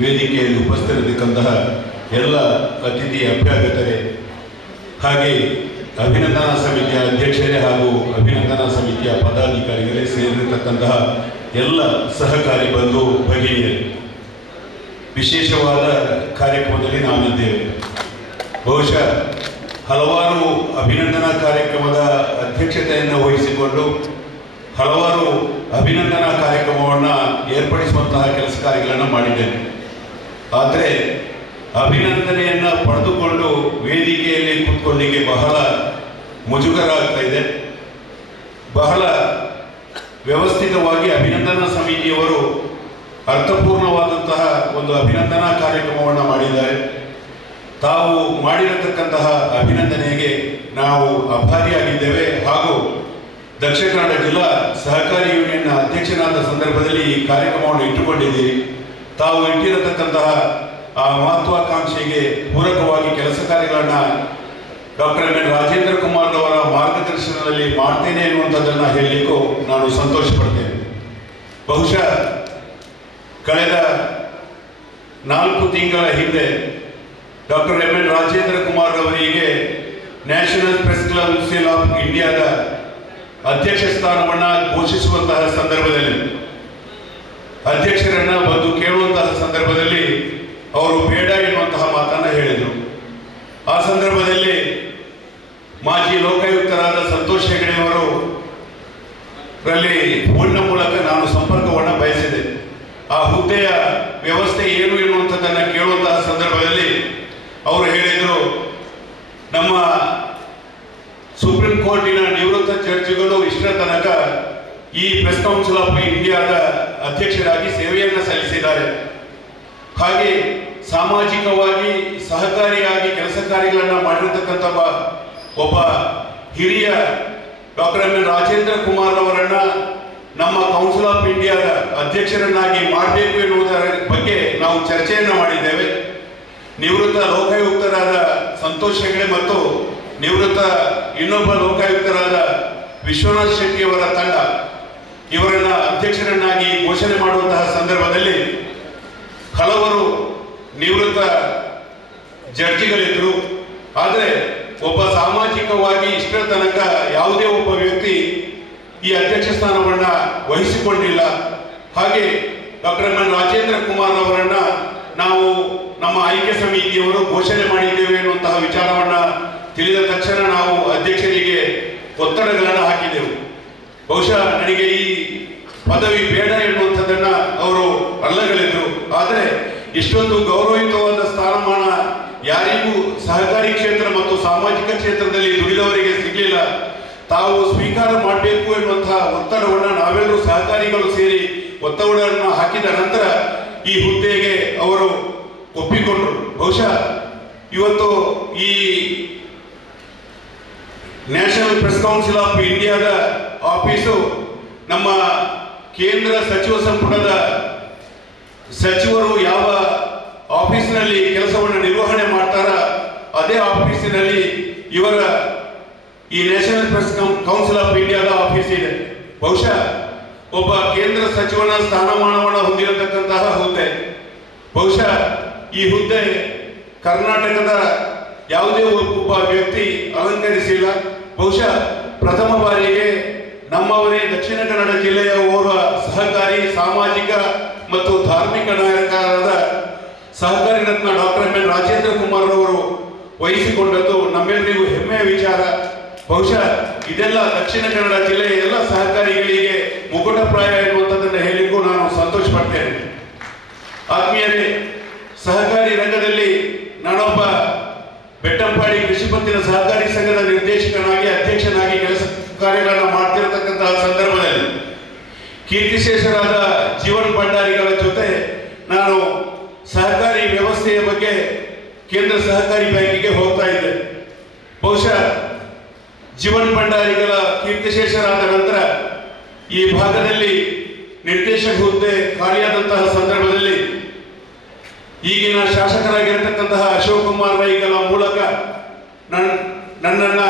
ವೇದಿಕೆಯಲ್ಲಿ ಉಪಸ್ಥಿತರಿರ್ತಕ್ಕಂತಹ ಎಲ್ಲ ಅತಿಥಿ ಅಭ್ಯಾಗತರೇ ಹಾಗೆ ಅಭಿನಂದನಾ ಸಮಿತಿಯ ಅಧ್ಯಕ್ಷರೇ ಹಾಗೂ ಅಭಿನಂದನಾ ಸಮಿತಿಯ ಪದಾಧಿಕಾರಿಗಳೇ ಸೇರಿರತಕ್ಕಂತಹ ಎಲ್ಲ ಸಹಕಾರಿ ಬಂಧು ಭಗಿನಿಯರು, ವಿಶೇಷವಾದ ಕಾರ್ಯಕ್ರಮದಲ್ಲಿ ನಾವಿದ್ದೇವೆ. ಬಹುಶಃ ಹಲವಾರು ಅಭಿನಂದನಾ ಕಾರ್ಯಕ್ರಮದ ಅಧ್ಯಕ್ಷತೆಯನ್ನು ವಹಿಸಿಕೊಂಡು ಹಲವಾರು ಅಭಿನಂದನಾ ಕಾರ್ಯಕ್ರಮವನ್ನು ಏರ್ಪಡಿಸುವಂತಹ ಕೆಲಸ ಕಾರ್ಯಗಳನ್ನು ಮಾಡಿದ್ದೇನೆ ಆದರೆ ಅಭಿನಂದನೆಯನ್ನು ಪಡೆದುಕೊಂಡು ವೇದಿಕೆಯಲ್ಲಿ ಕೂತ್ಕೊಂಡಿಗೆ ಬಹಳ ಮುಜುಗರ ಆಗ್ತಾ ಇದೆ. ಬಹಳ ವ್ಯವಸ್ಥಿತವಾಗಿ ಅಭಿನಂದನಾ ಸಮಿತಿಯವರು ಅರ್ಥಪೂರ್ಣವಾದಂತಹ ಒಂದು ಅಭಿನಂದನಾ ಕಾರ್ಯಕ್ರಮವನ್ನು ಮಾಡಿದ್ದಾರೆ. ತಾವು ಮಾಡಿರತಕ್ಕಂತಹ ಅಭಿನಂದನೆಗೆ ನಾವು ಅಭಾರಿಯಾಗಿದ್ದೇವೆ ಹಾಗೂ ದಕ್ಷಿಣ ಕನ್ನಡ ಜಿಲ್ಲಾ ಸಹಕಾರಿ ಯೂನಿಯನ್ನ ಅಧ್ಯಕ್ಷನಾದ ಸಂದರ್ಭದಲ್ಲಿ ಈ ಕಾರ್ಯಕ್ರಮವನ್ನು ಇಟ್ಟುಕೊಂಡಿದ್ದೀರಿ. ತಾವು ಇಟ್ಟಿರತಕ್ಕಂತಹ ಆ ಮಹತ್ವಾಕಾಂಕ್ಷೆಗೆ ಪೂರಕವಾಗಿ ಕೆಲಸ ಕಾರ್ಯಗಳನ್ನ doctor M N Rajendra Kumar ಅವರ ಮಾರ್ಗದರ್ಶನದಲ್ಲಿ ಮಾಡ್ತೇನೆ ಎನ್ನುವಂಥದ್ದನ್ನು ಹೇಳಲಿಕ್ಕೂ ನಾನು ಸಂತೋಷ ಪಡ್ತೇನೆ ಬಹುಶಃ ಕಳೆದ ನಾಲ್ಕು ತಿಂಗಳ ಹಿಂದೆ doctor M N Rajendra Kumar ಅವರಿಗೆ ನ್ಯಾಷನಲ್ ಪ್ರೆಸ್ ಕೌನ್ಸಿಲ್ ಆಫ್ ಇಂಡಿಯಾದ ಅಧ್ಯಕ್ಷ ಸ್ಥಾನವನ್ನು ಘೋಷಿಸುವಂತಹ ಸಂದರ್ಭದಲ್ಲಿ ಅಧ್ಯಕ್ಷರನ್ನ ಬಂದು ಕೇಳುವಂತಹ ಸಂದರ್ಭದಲ್ಲಿ ಅವರು ಬೇಡ ಎನ್ನುವಂತಹ ಮಾತನ್ನ ಹೇಳಿದರು. ಆ ಸಂದರ್ಭದಲ್ಲಿ ಮಾಜಿ ಲೋಕಾಯುಕ್ತರಾದ ಸಂತೋಷ್ ಹೆಗಡೆಯವರು ರಲ್ಲಿ ಫೋನ್ನ ಮೂಲಕ ನಾನು ಸಂಪರ್ಕವನ್ನು ಬಯಸಿದೆ. ಆ ಹುದ್ದೆಯ ವ್ಯವಸ್ಥೆ ಏನು ಎನ್ನುವಂಥದ್ದನ್ನು ಕೇಳುವಂತಹ ಸಂದರ್ಭದಲ್ಲಿ ಅವರು ಹೇಳಿದರು, ನಮ್ಮ ಸುಪ್ರೀಂ ಕೋರ್ಟಿನ ನಿವೃತ್ತ ಜಡ್ಜಿಗಳು ಇಷ್ಟರ ತನಕ ಈ ಪ್ರೆಸ್ ಕೌನ್ಸಿಲ್ ಆಫ್ ಇಂಡಿಯಾದ ಅಧ್ಯಕ್ಷರಾಗಿ ಸೇವೆಯನ್ನು ಸಲ್ಲಿಸಿದ್ದಾರೆ. ಹಾಗೆ ಸಾಮಾಜಿಕವಾಗಿ ಸಹಕಾರಿಯಾಗಿ ಕೆಲಸ ಕಾರ್ಯಗಳನ್ನು ಮಾಡಿರತಕ್ಕಂಥ ಒಬ್ಬ- ಹಿರಿಯ ಡಾಕ್ಟರ್ ಎಂ. ರಾಜೇಂದ್ರ ಕುಮಾರ್ ಅವರನ್ನ ನಮ್ಮ ಕೌನ್ಸಿಲ್ ಆಫ್ ಇಂಡಿಯಾದ ಅಧ್ಯಕ್ಷರನ್ನಾಗಿ ಮಾಡಬೇಕು ಎನ್ನುವುದರ ಬಗ್ಗೆ ನಾವು ಚರ್ಚೆಯನ್ನು ಮಾಡಿದ್ದೇವೆ. ನಿವೃತ್ತ ಲೋಕಾಯುಕ್ತರಾದ ಸಂತೋಷ್ ಹೆಗಡೆ ಮತ್ತು ನಿವೃತ್ತ ಇನ್ನೊಬ್ಬ ಲೋಕಾಯುಕ್ತರಾದ ವಿಶ್ವನಾಥ್ ಶೆಟ್ಟಿಯವರ ತಂಡ ಇವರನ್ನ ಅಧ್ಯಕ್ಷರನ್ನಾಗಿ ಘೋಷಣೆ ಮಾಡುವಂತಹ ಸಂದರ್ಭದಲ್ಲಿ ಹಲವರು ನಿವೃತ್ತ ಜಡ್ಜಿಗಳಿದ್ರು. ಆದರೆ ಒಬ್ಬ ಸಾಮಾಜಿಕವಾಗಿ ಇಷ್ಟರ ತನಕ ಯಾವುದೇ ಒಬ್ಬ ವ್ಯಕ್ತಿ ಈ ಅಧ್ಯಕ್ಷ ಸ್ಥಾನವನ್ನ ವಹಿಸಿಕೊಂಡಿಲ್ಲ. ಹಾಗೆ ಡಾಕ್ಟರ್ ಎಂ ರಾಜೇಂದ್ರ ಕುಮಾರ್ ಅವರನ್ನ ನಾವು ನಮ್ಮ ಆಯ್ಕೆ ಸಮಿತಿಯವರು ಘೋಷಣೆ ಮಾಡಿದ್ದೇವೆ ಎನ್ನುವಂತಹ ವಿಚಾರವನ್ನ ತಿಳಿದ ತಕ್ಷಣ ನಾವು ಅಧ್ಯಕ್ಷರಿಗೆ ಒತ್ತಡಗಳನ್ನು ಹಾಕಿದೆವು. ಬಹುಶಃ ನನಗೆ ಈ ಪದವಿ ಬೇಡ ಎನ್ನುವಂಥದ್ದನ್ನ ಅವರು ಅಲ್ಲಗಳೆದರು. ಆದರೆ ಇಷ್ಟೊಂದು ಗೌರವಯುತವಾದ ಸ್ಥಾನಮಾನ ಯಾರಿಗೂ ಸಹಕಾರಿ ಕ್ಷೇತ್ರ ಮತ್ತು ಸಾಮಾಜಿಕ ಕ್ಷೇತ್ರದಲ್ಲಿ ದುಡಿದವರಿಗೆ ಸಿಗಲಿಲ್ಲ. ತಾವು ಸ್ವೀಕಾರ ಮಾಡಬೇಕು ಎನ್ನುವಂತಹ ಒತ್ತಡವನ್ನು ನಾವೆಲ್ಲರೂ ಸಹಕಾರಿಗಳು ಸೇರಿ ಒತ್ತಡವನ್ನು ಹಾಕಿದ ನಂತರ ಈ ಹುದ್ದೆಗೆ ಅವರು ಒಪ್ಪಿಕೊಂಡರು. ಬಹುಶಃ ಇವತ್ತು ಈ ನ್ಯಾಷನಲ್ ಪ್ರೆಸ್ ಕೌನ್ಸಿಲ್ ಆಫ್ ಇಂಡಿಯಾದ ಆಫೀಸು ನಮ್ಮ ಕೇಂದ್ರ ಸಚಿವ ಸಂಪುಟದ ಸಚಿವರು ಯಾವ ಆಫೀಸಿನಲ್ಲಿ ಕೆಲಸವನ್ನು ನಿರ್ವಹಣೆ ಮಾಡ್ತಾರ, ಅದೇ ಆಫೀಸಿನಲ್ಲಿ ಇವರ ಈ ನ್ಯಾಷನಲ್ ಪ್ರೆಸ್ ಕೌನ್ಸಿಲ್ ಆಫ್ ಇಂಡಿಯಾದ ಆಫೀಸ್ ಇದೆ. ಬಹುಶಃ ಒಬ್ಬ ಕೇಂದ್ರ ಸಚಿವನ ಸ್ಥಾನಮಾನವನ್ನು ಹೊಂದಿರತಕ್ಕಂತಹ ಹುದ್ದೆ. ಬಹುಶಃ ಈ ಹುದ್ದೆ ಕರ್ನಾಟಕದ ಯಾವುದೇ ಒಬ್ಬ ವ್ಯಕ್ತಿ ಅಲಂಕರಿಸಿಲ್ಲ. ಬಹುಶಃ ಪ್ರಥಮ ಬಾರಿಗೆ ನಮ್ಮವರೇ ದಕ್ಷಿಣ ಕನ್ನಡ ಜಿಲ್ಲೆಯ ಸಹಕಾರಿ ಸಾಮಾಜಿಕ ಮತ್ತು ಧಾರ್ಮಿಕ ನಾಯಕರಾದ ಸಹಕಾರಿ ರತ್ನ doctor M N Rajendra Kumar ಅವರು ವಹಿಸಿಕೊಂಡದ್ದು ನಮ್ಮೆಲ್ಲರಿಗೂ ಹೆಮ್ಮೆಯ ವಿಚಾರ. ಬಹುಶಃ ಇದೆಲ್ಲ ದಕ್ಷಿಣ ಕನ್ನಡ ಜಿಲ್ಲೆಯ ಎಲ್ಲ ಸಹಕಾರಿಗಳಿಗೆ ಮುಕುಟಪ್ರಾಯ ಎನ್ನುವಂಥದ್ದನ್ನು ಹೇಳಿಗೂ ನಾನು ಸಂತೋಷ ಪಡ್ತೇನೆ ಆತ್ಮೀಯರೇ, ಸಹಕಾರಿ ರಂಗದಲ್ಲಿ ನಾನೊಬ್ಬ ಬೆಟ್ಟಂಪಾಡಿ ಕೃಷಿ ಪತ್ತಿನ ಸಹಕಾರಿ ಸಂಘದ ನಿರ್ದೇಶಕನಾಗಿ, ಅಧ್ಯಕ್ಷನಾಗಿ ಕೆಲಸ ಕಾರ್ಯಗಳನ್ನು ಮಾಡ್ತಿರತಕ್ಕಂತಹ ಸಂದರ್ಭದಲ್ಲಿ ಕೀರ್ತಿಶೇಷರಾದ ಜೀವನ್ ಭಂಡಾರಿಗಳ ಜೊತೆ ನಾನು ಸಹಕಾರಿ ವ್ಯವಸ್ಥೆಯ ಬಗ್ಗೆ ಕೇಂದ್ರ ಸಹಕಾರಿ ಬ್ಯಾಂಕಿಗೆ ಹೋಗ್ತಾ ಇದ್ದೆ. ಬಹುಶಃ ಜೀವನ್ ಭಂಡಾರಿಗಳ ಕೀರ್ತಿಶೇಷರಾದ ನಂತರ ಈ ಭಾಗದಲ್ಲಿ ನಿರ್ದೇಶಕ ಹುದ್ದೆ ಖಾಲಿಯಾದಂತಹ ಸಂದರ್ಭದಲ್ಲಿ ಈಗಿನ ಶಾಸಕರಾಗಿರತಕ್ಕಂತಹ ಅಶೋಕ್ ಕುಮಾರ್ ರೈಗಳ ಮೂಲಕ ನನ್ನ ನನ್ನನ್ನ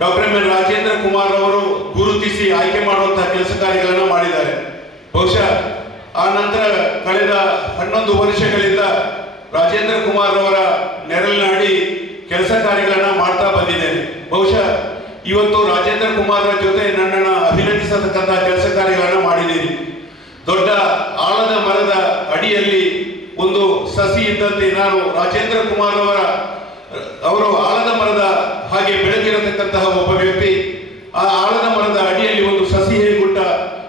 ಡಾಕ್ಟರ್ ಎಂ ರಾಜೇಂದ್ರ ಕುಮಾರ್ ಅವರು ಗುರುತಿಸಿ ಆಯ್ಕೆ ಮಾಡುವಂತಹ ಕೆಲಸ ಕಾರ್ಯಗಳನ್ನು ಮಾಡಿದ್ದಾರೆ. ಬಹುಶಃ ಆ ನಂತರ ಕಳೆದ ಹನ್ನೊಂದು ವರ್ಷಗಳಿಂದ ರಾಜೇಂದ್ರ ಕುಮಾರ್ ಅವರ ನೆರಳಿನಾಡಿ ಕೆಲಸ ಕಾರ್ಯಗಳನ್ನ ಮಾಡ್ತಾ ಬಂದಿದ್ದೇನೆ. ಬಹುಶಃ ಇವತ್ತು ರಾಜೇಂದ್ರ ಕುಮಾರ್ ಜೊತೆ ನನ್ನನ್ನು ಅಭಿನಂದಿಸತಕ್ಕಂತಹ ಕೆಲಸ ಕಾರ್ಯಗಳನ್ನು ಮಾಡಿದ್ದೀನಿ. ದೊಡ್ಡ ಆಳದ ಮರದ ಅಡಿಯಲ್ಲಿ ಒಂದು ಸಸಿ ಇದ್ದಂತೆ ನಾನು ರಾಜೇಂದ್ರ ಕುಮಾರ್ ಅವರ ಅವರು ಆಳದ ಮರದ ಹಾಗೆ ಬೆಳೆದಿರತಕ್ಕಂತಹ ಒಬ್ಬ ವ್ಯಕ್ತಿ ಆ ಆಳದ ಮರದ ಅಡಿಯಲ್ಲಿ ಒಂದು ಸಸಿ ಹೇಗುಟ್ಟ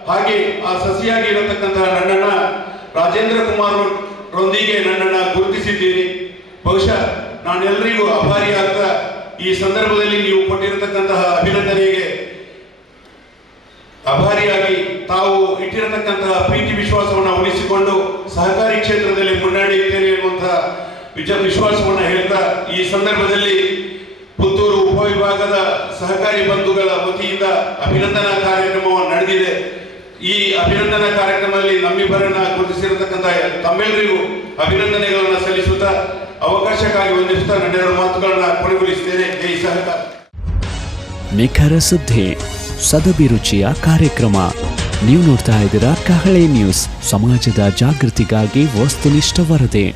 ಹಾಗೆ ಆ ಸಸಿಯಾಗಿ ಇರತಕ್ಕಂತಹ ನನ್ನನ್ನ ರಾಜೇಂದ್ರ ಕುಮಾರ್ ರೊಂದಿಗೆ ನನ್ನನ್ನ ಗುರುತಿಸಿದ್ದೀನಿ. ಬಹುಶಃ ನಾನೆಲ್ಲರಿಗೂ ಆಗ್ತಾ ಈ ಸಂದರ್ಭದಲ್ಲಿ ನೀವು ಕೊಟ್ಟಿರತಕ್ಕಂತಹ ಅಭಿನಂದನೆಗೆ ಅಭಾರಿಯಾಗಿ ತಾವು ಇಟ್ಟಿರತಕ್ಕಂತಹ ಪ್ರೀತಿ ವಿಶ್ವಾಸವನ್ನು ಉಳಿಸಿಕೊಂಡು ಸಹಕಾರಿ ಕ್ಷೇತ್ರದಲ್ಲಿ ಮುನ್ನಡೆಯುತ್ತೇನೆ ಎನ್ನುವಂತಹ ವಿಜ ವಿಶ್ವಾಸವನ್ನು ಹೇಳ್ತಾ ಈ ಸಂದರ್ಭದಲ್ಲಿ ಪುತ್ತೂರು ಉಪವಿಭಾಗದ ಸಹಕಾರಿ ಬಂಧುಗಳ ವತಿಯಿಂದ ಅಭಿನಂದನಾ ಕಾರ್ಯಕ್ರಮವನ್ನು ನಡೆದಿದೆ. ಈ ಅಭಿನಂದನಾ ಕಾರ್ಯಕ್ರಮದಲ್ಲಿ ನಮ್ಮಿಬ್ಬರನ್ನ ಗುರುತಿಸಿರತಕ್ಕಂಥ ತಮ್ಮೆಲ್ಲರಿಗೂ ಅಭಿನಂದನೆಗಳನ್ನು ಸಲ್ಲಿಸುತ್ತಾ ಅವಕಾಶಕ್ಕಾಗಿ ವಂದಿಸುತ್ತಾ ನನ್ನೆರಡು ಮಾತುಗಳನ್ನ ಕೊನೆಗೊಳಿಸುತ್ತೇನೆ. ಜೈ ಸಹಕಾರ. ನಿಖರ ಸುದ್ದಿ ಸದಭಿರುಚಿಯ ಕಾರ್ಯಕ್ರಮ. ನೀವು ನೋಡ್ತಾ ಇದ್ದೀರಾ ಕಹಳೆ ನ್ಯೂಸ್. ಸಮಾಜದ ಜಾಗೃತಿಗಾಗಿ ವಸ್ತುನಿಷ್ಠ ವರದಿ.